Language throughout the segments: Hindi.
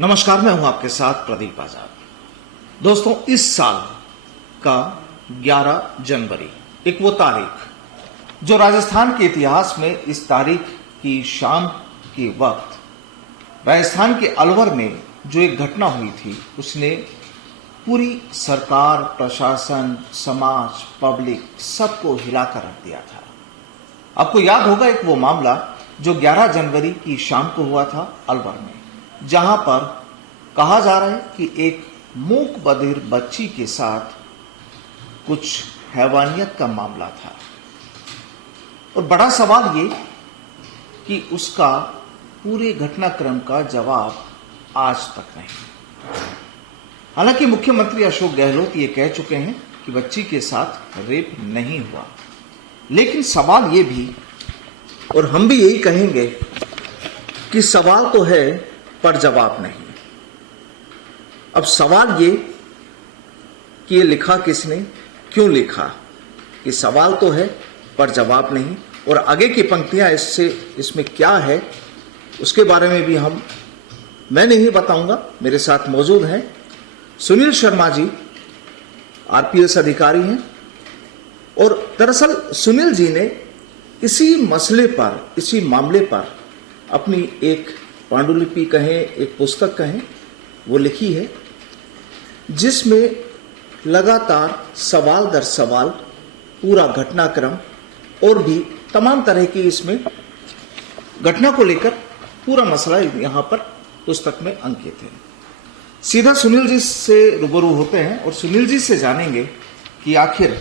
नमस्कार, मैं हूं आपके साथ प्रदीप आजाद। दोस्तों, इस साल का 11 जनवरी एक वो तारीख जो राजस्थान के इतिहास में इस तारीख की शाम के वक्त राजस्थान के अलवर में जो एक घटना हुई थी उसने पूरी सरकार, प्रशासन, समाज, पब्लिक सबको हिलाकर रख दिया था। आपको याद होगा एक वो मामला जो 11 जनवरी की शाम को हुआ था अलवर में, जहां पर कहा जा रहा है कि एक मूक बधिर बच्ची के साथ कुछ हैवानियत का मामला था। और बड़ा सवाल ये कि उसका पूरे घटनाक्रम का जवाब आज तक नहीं। हालांकि मुख्यमंत्री अशोक गहलोत ये कह चुके हैं कि बच्ची के साथ रेप नहीं हुआ, लेकिन सवाल ये भी, और हम भी यही कहेंगे कि सवाल तो है पर जवाब नहीं। अब सवाल ये कि ये लिखा किसने, क्यों लिखा, कि सवाल तो है पर जवाब नहीं। और आगे की पंक्तियां इसमें क्या है उसके बारे में भी मैं नहीं बताऊंगा। मेरे साथ मौजूद हैं सुनील शर्मा जी, आरपीएस अधिकारी हैं। और दरअसल सुनील जी ने इसी मसले पर, इसी मामले पर अपनी एक पांडुलिपि कहें, एक पुस्तक कहें, वो लिखी है, जिसमें लगातार सवाल दर सवाल पूरा घटनाक्रम और भी तमाम तरह की इसमें घटना को लेकर पूरा मसला यहां पर पुस्तक में अंकित है। सीधा सुनील जी से रूबरू होते हैं और सुनील जी से जानेंगे कि आखिर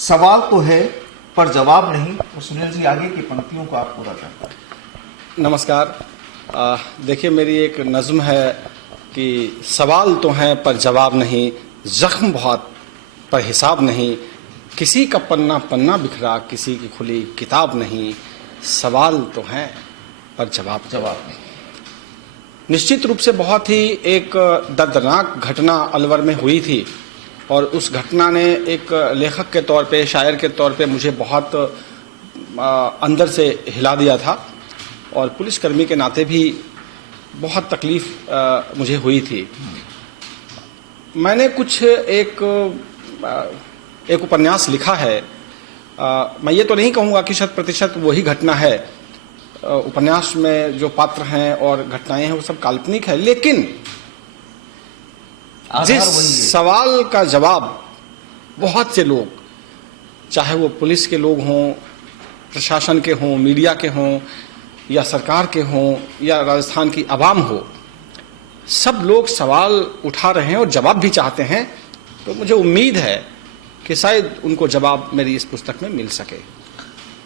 सवाल तो है पर जवाब नहीं। और सुनील जी आगे की पंक्तियों को आप पूरा करते हैं। नमस्कार। देखिए, मेरी एक नज़्म है कि सवाल तो हैं पर जवाब नहीं, जख्म बहुत पर हिसाब नहीं, किसी का पन्ना पन्ना बिखरा, किसी की खुली किताब नहीं, सवाल तो हैं पर जवाब नहीं। निश्चित रूप से बहुत ही एक दर्दनाक घटना अलवर में हुई थी और उस घटना ने एक लेखक के तौर पे, शायर के तौर पे मुझे बहुत अंदर से हिला दिया था और पुलिसकर्मी के नाते भी बहुत तकलीफ मुझे हुई थी। मैंने कुछ एक उपन्यास लिखा है। मैं ये तो नहीं कहूँगा कि 100% वही घटना है। उपन्यास में जो पात्र हैं और घटनाएं हैं वो सब काल्पनिक है, लेकिन जिस सवाल का जवाब बहुत से लोग, चाहे वो पुलिस के लोग हों, प्रशासन के हों, मीडिया के हों, या सरकार के हों, या राजस्थान की आवाम हो, सब लोग सवाल उठा रहे हैं और जवाब भी चाहते हैं। तो मुझे उम्मीद है कि शायद उनको जवाब मेरी इस पुस्तक में मिल सके।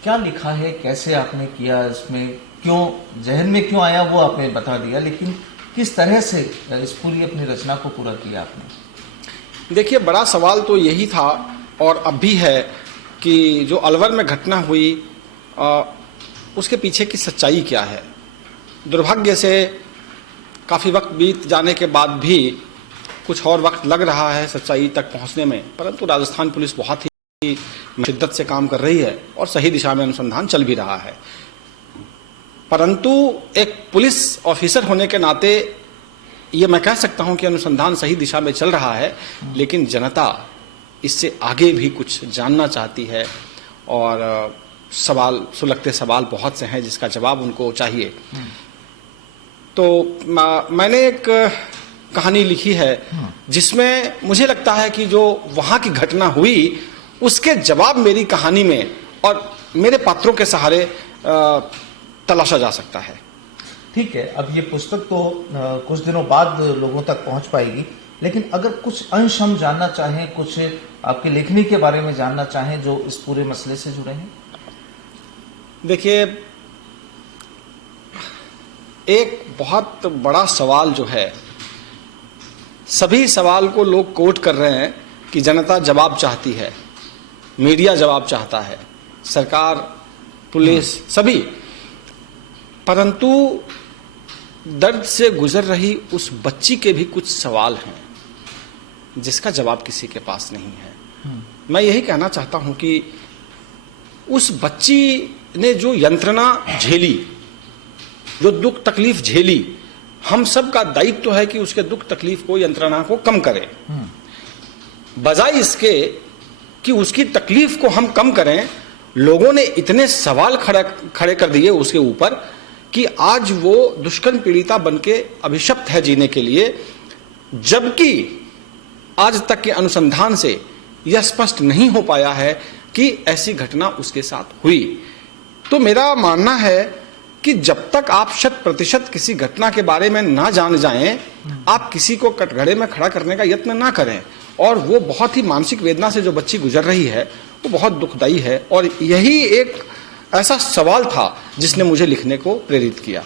क्या लिखा है, कैसे आपने किया, इसमें क्यों जहन में क्यों आया वो आपने बता दिया, लेकिन किस तरह से इस पूरी अपनी रचना को पूरा किया आपने? देखिए, बड़ा सवाल तो यही था और अब भी है कि जो अलवर में घटना हुई उसके पीछे की सच्चाई क्या है। दुर्भाग्य से काफ़ी वक्त बीत जाने के बाद भी कुछ और वक्त लग रहा है सच्चाई तक पहुंचने में, परंतु राजस्थान पुलिस बहुत ही शिद्दत से काम कर रही है और सही दिशा में अनुसंधान चल भी रहा है। परंतु एक पुलिस ऑफिसर होने के नाते ये मैं कह सकता हूं कि अनुसंधान सही दिशा में चल रहा है, लेकिन जनता इससे आगे भी कुछ जानना चाहती है और सुलगते सवाल बहुत से हैं जिसका जवाब उनको चाहिए। तो मैंने एक कहानी लिखी है जिसमें मुझे लगता है कि जो वहाँ की घटना हुई उसके जवाब मेरी कहानी में और मेरे पात्रों के सहारे तलाशा जा सकता है। ठीक है, अब ये पुस्तक तो कुछ दिनों बाद लोगों तक पहुंच पाएगी, लेकिन अगर कुछ अंश हम जानना चाहें, कुछ आपकी लेखनी के बारे में जानना चाहें जो इस पूरे मसले से जुड़े हैं। देखिए, एक बहुत बड़ा सवाल जो है, सभी सवाल को लोग कोट कर रहे हैं कि जनता जवाब चाहती है, मीडिया जवाब चाहता है, सरकार, पुलिस, सभी, परंतु दर्द से गुजर रही उस बच्ची के भी कुछ सवाल हैं जिसका जवाब किसी के पास नहीं है। मैं यही कहना चाहता हूं कि उस बच्ची ने जो यंत्रणा झेली, जो दुख तकलीफ झेली, हम सब का दायित्व है कि उसके दुख तकलीफ को, यंत्रणा को कम करें। बजाय इसके कि उसकी तकलीफ को हम कम करें, लोगों ने इतने सवाल खड़े कर दिए उसके ऊपर कि आज वो दुष्कर्म पीड़िता बनके अभिशप्त है जीने के लिए, जबकि आज तक के अनुसंधान से यह स्पष्ट नहीं हो पाया है कि ऐसी घटना उसके साथ हुई। तो मेरा मानना है कि जब तक आप 100% किसी घटना के बारे में ना जान जाएं, आप किसी को कटघरे में खड़ा करने का यत्न ना करें। और वो बहुत ही मानसिक वेदना से जो बच्ची गुजर रही है वो बहुत दुखदाई है, और यही एक ऐसा सवाल था जिसने मुझे लिखने को प्रेरित किया।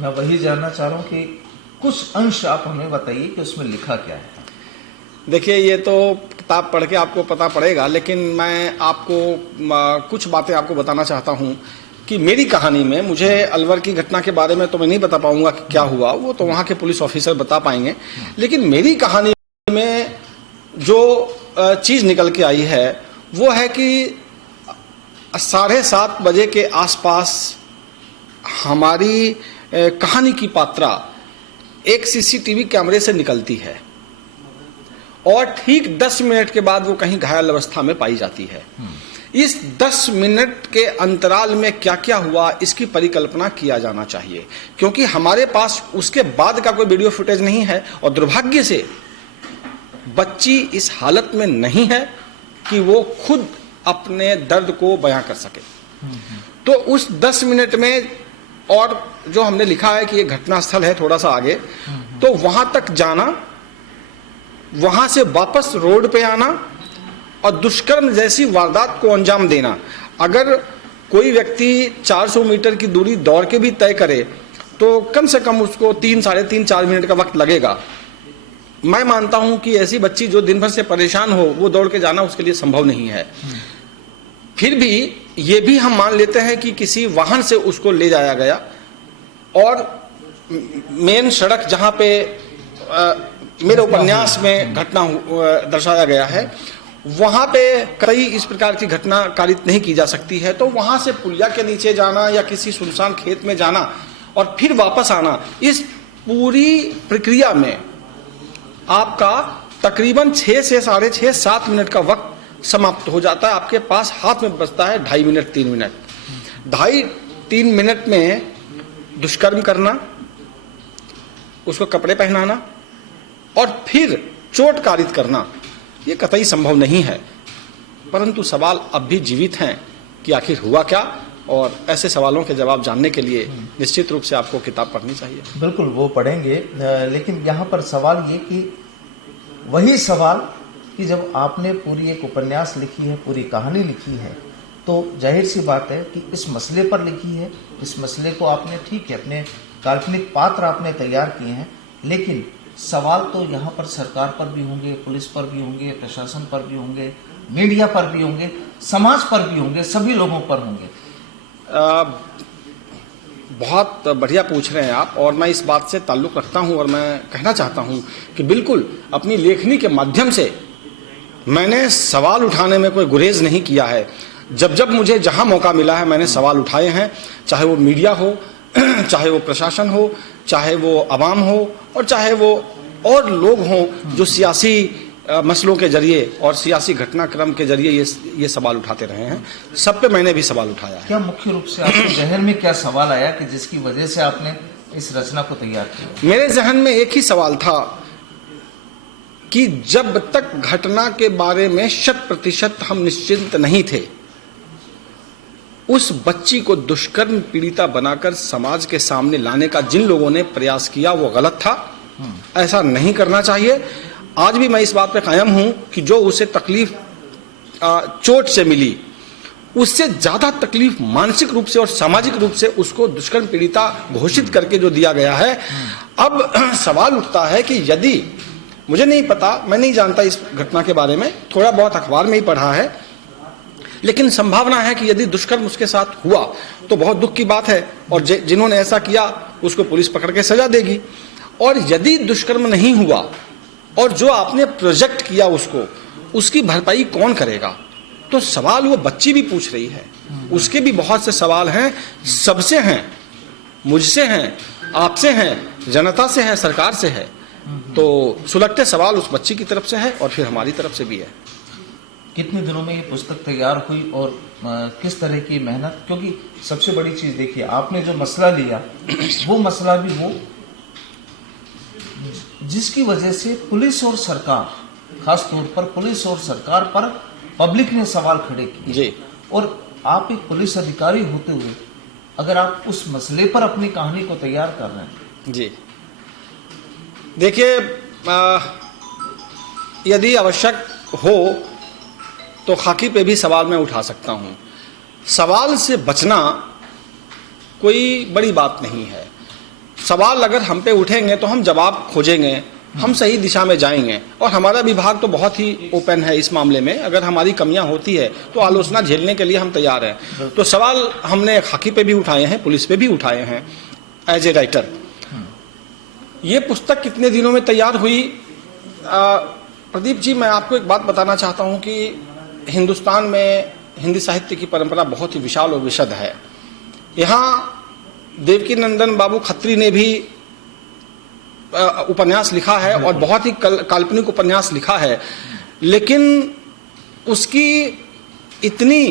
मैं वही जानना चाह रहा हूँ कि कुछ अंश आप हमें बताइए कि उसमें लिखा क्या है। देखिए, ये तो किताब पढ़ के आपको पता पड़ेगा, लेकिन मैं आपको कुछ बातें आपको बताना चाहता हूँ कि मेरी कहानी में, मुझे अलवर की घटना के बारे में तो मैं नहीं बता पाऊंगा कि क्या हुआ, वो तो वहाँ के पुलिस ऑफिसर बता पाएंगे, लेकिन मेरी कहानी में जो चीज़ निकल के आई है वो है कि 7:30 बजे के आसपास हमारी कहानी की पात्रा एक सीसीटीवी कैमरे से निकलती है और ठीक 10 मिनट के बाद वो कहीं घायल अवस्था में पाई जाती है। इस 10 मिनट के अंतराल में क्या क्या हुआ इसकी परिकल्पना किया जाना चाहिए, क्योंकि हमारे पास उसके बाद का कोई वीडियो फुटेज नहीं है और दुर्भाग्य से बच्ची इस हालत में नहीं है कि वो खुद अपने दर्द को बयां कर सके। तो उस 10 मिनट में, और जो हमने लिखा है कि ये घटना स्थल है थोड़ा सा आगे, तो वहां तक जाना, वहां से वापस रोड पे आना और दुष्कर्म जैसी वारदात को अंजाम देना। अगर कोई व्यक्ति 400 मीटर की दूरी दौड़ के भी तय करे तो कम से कम उसको 3-3.5-4 मिनट का वक्त लगेगा। मैं मानता हूं कि ऐसी बच्ची जो दिन भर से परेशान हो, वो दौड़ के जाना उसके लिए संभव नहीं है। फिर भी ये भी हम मान लेते हैं कि किसी वाहन से उसको ले जाया गया और मेन सड़क जहां पे मेरे उपन्यास में घटना दर्शाया गया है, वहां पे कई इस प्रकार की घटना कारित नहीं की जा सकती है। तो वहां से पुलिया के नीचे जाना या किसी सुनसान खेत में जाना और फिर वापस आना, इस पूरी प्रक्रिया में आपका तकरीबन 6 से 6.5 7 मिनट का वक्त समाप्त हो जाता है। आपके पास हाथ में बचता है 2.5 मिनट 3 मिनट। 2.5-3 मिनट में दुष्कर्म करना, उसको कपड़े पहनाना और फिर चोट कारित करना, ये कतई संभव नहीं है। परंतु सवाल अब भी जीवित हैं कि आखिर हुआ क्या, और ऐसे सवालों के जवाब जानने के लिए निश्चित रूप से आपको किताब पढ़नी चाहिए। बिल्कुल, वो पढ़ेंगे, लेकिन यहाँ पर सवाल ये कि वही सवाल कि जब आपने पूरी एक उपन्यास लिखी है, पूरी कहानी लिखी है, तो जाहिर सी बात है कि इस मसले पर लिखी है। इस मसले को आपने, ठीक है, अपने काल्पनिक पात्र आपने तैयार किए हैं, लेकिन सवाल तो यहाँ पर सरकार पर भी होंगे, पुलिस पर भी होंगे, प्रशासन पर भी होंगे, मीडिया पर भी होंगे, समाज पर भी होंगे, सभी लोगों पर होंगे। बहुत बढ़िया पूछ रहे हैं आप, और मैं इस बात से ताल्लुक़ रखता हूं और मैं कहना चाहता हूं कि बिल्कुल अपनी लेखनी के माध्यम से मैंने सवाल उठाने में कोई गुरेज नहीं किया है। जब जब मुझे जहां मौका मिला है मैंने सवाल उठाए हैं, चाहे वो मीडिया हो, चाहे वो प्रशासन हो, चाहे वो आवाम हो, और चाहे वो और लोग हों जो सियासी मसलों के जरिए और सियासी घटनाक्रम के जरिए ये सवाल उठाते रहे हैं। सब पे मैंने भी सवाल उठाया है। क्या मुख्य रूप से आपके जहन में क्या सवाल आया कि जिसकी वजह से आपने इस रचना को तैयार किया? मेरे जहन में एक ही सवाल था कि जब तक घटना के बारे में 100% हम निश्चिंत नहीं थे, उस बच्ची को दुष्कर्म पीड़िता बनाकर समाज के सामने लाने का जिन लोगों ने प्रयास किया वो गलत था। ऐसा नहीं करना चाहिए। आज भी मैं इस बात पे कायम हूं कि जो उसे तकलीफ चोट से मिली, उससे ज्यादा तकलीफ मानसिक रूप से और सामाजिक रूप से उसको दुष्कर्म पीड़िता घोषित करके जो दिया गया है। अब सवाल उठता है कि यदि, मुझे नहीं पता, मैं नहीं जानता इस घटना के बारे में, थोड़ा बहुत अखबार में ही पढ़ा है, लेकिन संभावना है कि यदि दुष्कर्म उसके साथ हुआ तो बहुत दुख की बात है, और जिन्होंने ऐसा किया उसको पुलिस पकड़ के सजा देगी। और यदि दुष्कर्म नहीं हुआ और जो आपने प्रोजेक्ट किया उसकी भरपाई कौन करेगा? तो सवाल वो बच्ची भी पूछ रही है, उसके भी बहुत से सवाल हैं, सबसे हैं, मुझसे हैं, आपसे हैं, जनता से है, सरकार से है। तो सुलगते सवाल उस बच्ची की तरफ से है और फिर हमारी तरफ से भी है। कितने दिनों में ये पुस्तक तैयार हुई और किस तरह की मेहनत, क्योंकि सबसे बड़ी चीज देखिए, आपने जो मसला लिया वो मसला भी वो जिसकी वजह से पुलिस और सरकार, खास तौर पर पुलिस और सरकार पर पब्लिक ने सवाल खड़े किए जी। और आप एक पुलिस अधिकारी होते हुए अगर आप उस मसले पर अपनी कहानी को तैयार कर रहे हैं। जी देखिए, यदि आवश्यक हो तो खाकी पे भी सवाल मैं उठा सकता हूँ। सवाल से बचना कोई बड़ी बात नहीं है। सवाल अगर हम पे उठेंगे तो हम जवाब खोजेंगे, हम सही दिशा में जाएंगे। और हमारा विभाग तो बहुत ही ओपन है इस मामले में। अगर हमारी कमियां होती है तो आलोचना झेलने के लिए हम तैयार हैं। तो सवाल हमने खाकी पे भी उठाए हैं, पुलिस पे भी उठाए हैं एज ए राइटर। ये पुस्तक कितने दिनों में तैयार हुई? प्रदीप जी, मैं आपको एक बात बताना चाहता हूँ कि हिंदुस्तान में हिंदी साहित्य की परंपरा बहुत ही विशाल और विशद है। यहाँ देवकी नंदन बाबू खत्री ने भी उपन्यास लिखा है और बहुत ही काल्पनिक उपन्यास लिखा है, लेकिन उसकी इतनी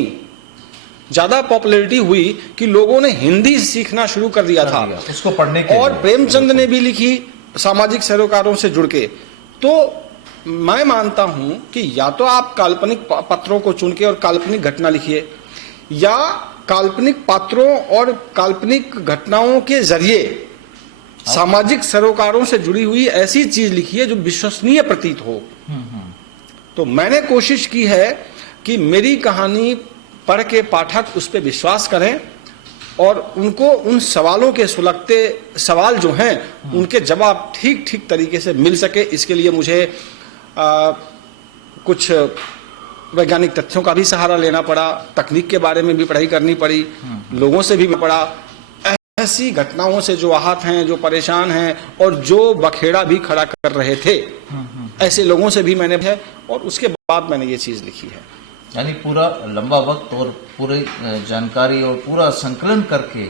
ज्यादा पॉपुलैरिटी हुई कि लोगों ने हिंदी सीखना शुरू कर दिया था उसको पढ़ने के और लिए। प्रेमचंद ने भी लिखी सामाजिक सरोकारों से जुड़ के। तो मैं मानता हूं कि या तो आप काल्पनिक पात्रों को चुन के और काल्पनिक घटना लिखिए, या काल्पनिक पात्रों और काल्पनिक घटनाओं के जरिए सामाजिक सरोकारों से जुड़ी हुई ऐसी चीज लिखिए जो विश्वसनीय प्रतीत हो। तो मैंने कोशिश की है कि मेरी कहानी पढ़ के पाठक उस पर विश्वास करें और उनको उन सवालों के सुलगते सवाल जो हैं उनके जवाब ठीक ठीक तरीके से मिल सके। इसके लिए मुझे कुछ वैज्ञानिक तथ्यों का भी सहारा लेना पड़ा, तकनीक के बारे में भी पढ़ाई करनी पड़ी, लोगों से भी पढ़ा, ऐसी घटनाओं से जो आहत हैं, जो परेशान हैं और जो बखेड़ा भी खड़ा कर रहे थे, ऐसे लोगों से भी मैंने है और उसके बाद मैंने ये चीज लिखी है। यानी पूरा लंबा वक्त और पूरी जानकारी और पूरा संकलन करके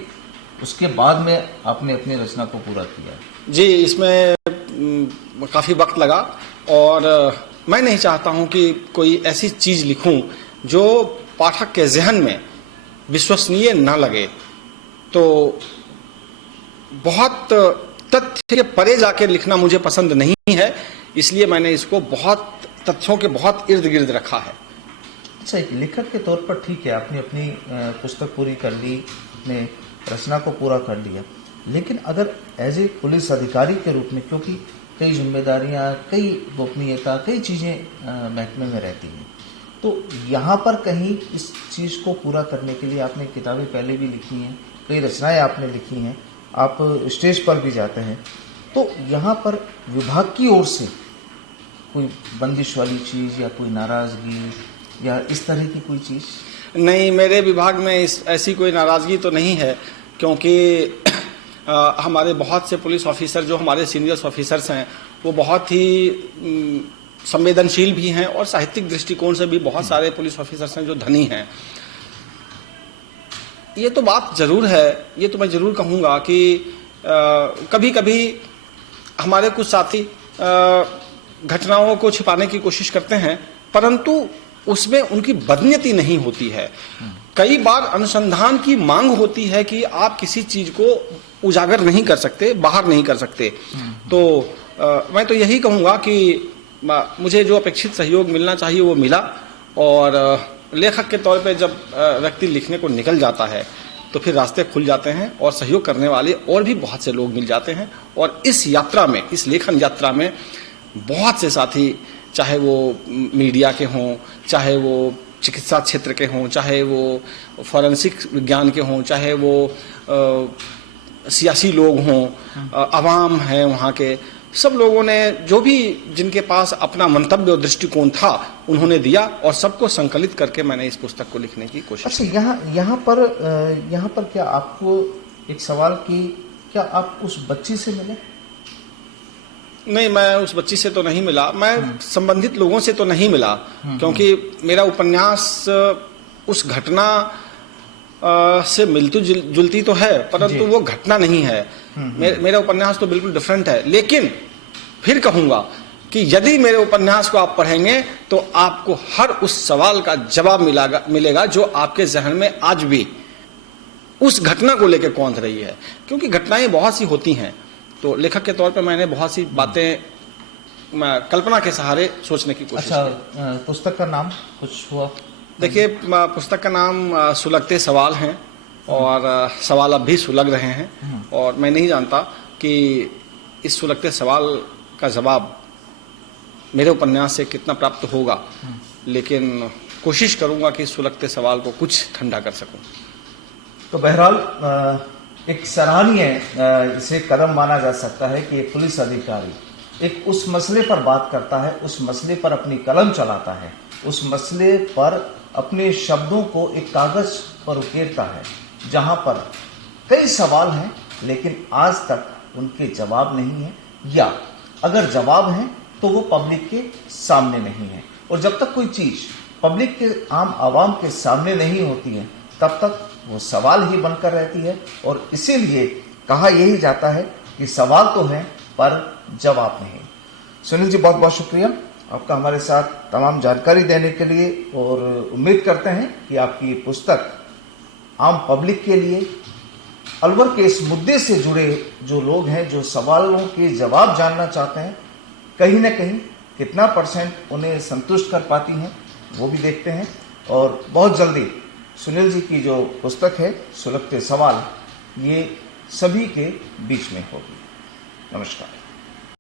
उसके बाद में आपने अपनी रचना को पूरा किया। जी, इसमें काफी वक्त लगा और मैं नहीं चाहता हूं कि कोई ऐसी चीज लिखूं जो पाठक के जहन में विश्वसनीय ना लगे। तो बहुत तथ्य के परे जाके लिखना मुझे पसंद नहीं है, इसलिए मैंने इसको बहुत तथ्यों के बहुत इर्द गिर्द रखा है। अच्छा, एक लेखक के तौर पर ठीक है, आपने अपनी पुस्तक पूरी कर ली, अपने रचना को पूरा कर लिया, लेकिन अगर एज ए पुलिस अधिकारी के रूप में, क्योंकि कई जिम्मेदारियां, कई गोपनीयता, कई चीज़ें महकमे में रहती हैं, तो यहाँ पर कहीं इस चीज़ को पूरा करने के लिए आपने किताबें पहले भी लिखी हैं, कई रचनाएं आपने लिखी हैं, आप स्टेज पर भी जाते हैं, तो यहाँ पर विभाग की ओर से कोई बंदिश वाली चीज़ या कोई नाराज़गी या इस तरह की कोई चीज़? नहीं, मेरे विभाग में ऐसी कोई नाराज़गी तो नहीं है, क्योंकि हमारे बहुत से पुलिस ऑफिसर जो हमारे सीनियर्स ऑफिसर्स हैं वो बहुत ही संवेदनशील भी हैं और साहित्यिक दृष्टिकोण से भी बहुत सारे पुलिस ऑफिसर्स हैं जो धनी हैं। ये तो बात जरूर है, ये तो मैं जरूर कहूँगा कि कभी कभी हमारे कुछ साथी घटनाओं को छिपाने की कोशिश करते हैं, परंतु उसमें उनकी बदनीयती नहीं होती है। कई बार अनुसंधान की मांग होती है कि आप किसी चीज को उजागर नहीं कर सकते, बाहर नहीं कर सकते। तो मैं तो यही कहूँगा कि मुझे जो अपेक्षित सहयोग मिलना चाहिए वो मिला, और लेखक के तौर पे जब व्यक्ति लिखने को निकल जाता है तो फिर रास्ते खुल जाते हैं और सहयोग करने वाले और भी बहुत से लोग मिल जाते हैं। और इस यात्रा में, इस लेखन यात्रा में बहुत से साथी, चाहे वो मीडिया के हों, चाहे वो चिकित्सा क्षेत्र के हों, चाहे वो फॉरेंसिक विज्ञान के हों, चाहे वो सियासी लोग हों, अवाम हैं वहाँ के, सब लोगों ने जो भी जिनके पास अपना मंतव्य और दृष्टिकोण था उन्होंने दिया और सबको संकलित करके मैंने इस पुस्तक को लिखने की कोशिश की। अच्छा, यहाँ पर क्या आपको एक सवाल कि क्या आप उस बच्ची से मिले? नहीं, मैं उस बच्ची से तो नहीं मिला, मैं संबंधित लोगों से तो नहीं मिला, क्योंकि मेरा उपन्यास उस घटना से मिलती जुलती तो है, परंतु वो घटना नहीं है। मेरा उपन्यास तो बिल्कुल डिफरेंट है, लेकिन फिर कहूंगा कि यदि मेरे उपन्यास को आप पढ़ेंगे तो आपको हर उस सवाल का जवाब मिलेगा जो आपके जहन में आज भी उस घटना को लेकर कौंध रही है, क्योंकि घटनाएं बहुत सी होती हैं। तो लेखक के तौर पे मैंने बहुत सी बातें कल्पना के सहारे सोचने की कोशिश की। पुस्तक का नाम कुछ हुआ? देखिए, पुस्तक का नाम सुलगते सवाल हैं और सवाल अब भी सुलग रहे हैं, और मैं नहीं जानता कि इस सुलगते सवाल का जवाब मेरे उपन्यास से कितना प्राप्त होगा, लेकिन कोशिश करूंगा कि इस सुलगते सवाल को कुछ ठंडा कर सकूं। तो बहरहाल एक सराहनीय इसे कदम माना जा सकता है कि एक पुलिस अधिकारी एक उस मसले पर बात करता है, उस मसले पर अपनी कलम चलाता है, उस मसले पर अपने शब्दों को एक कागज पर उकेरता है, जहां पर कई सवाल हैं लेकिन आज तक उनके जवाब नहीं है, या अगर जवाब हैं तो वो पब्लिक के सामने नहीं है। और जब तक कोई चीज पब्लिक के आम आवाम के सामने नहीं होती है तब तक वो सवाल ही बनकर रहती है, और इसीलिए कहा यही जाता है कि सवाल तो है पर जवाब नहीं। सुनील जी, बहुत बहुत शुक्रिया आपका हमारे साथ तमाम जानकारी देने के लिए, और उम्मीद करते हैं कि आपकी पुस्तक आम पब्लिक के लिए, अलवर के इस मुद्दे से जुड़े जो लोग हैं, जो सवालों के जवाब जानना चाहते हैं, कहीं ना कहीं कितना % उन्हें संतुष्ट कर पाती हैं वो भी देखते हैं। और बहुत जल्दी सुनील जी की जो पुस्तक है सुलगते सवाल, ये सभी के बीच में होगी। नमस्कार।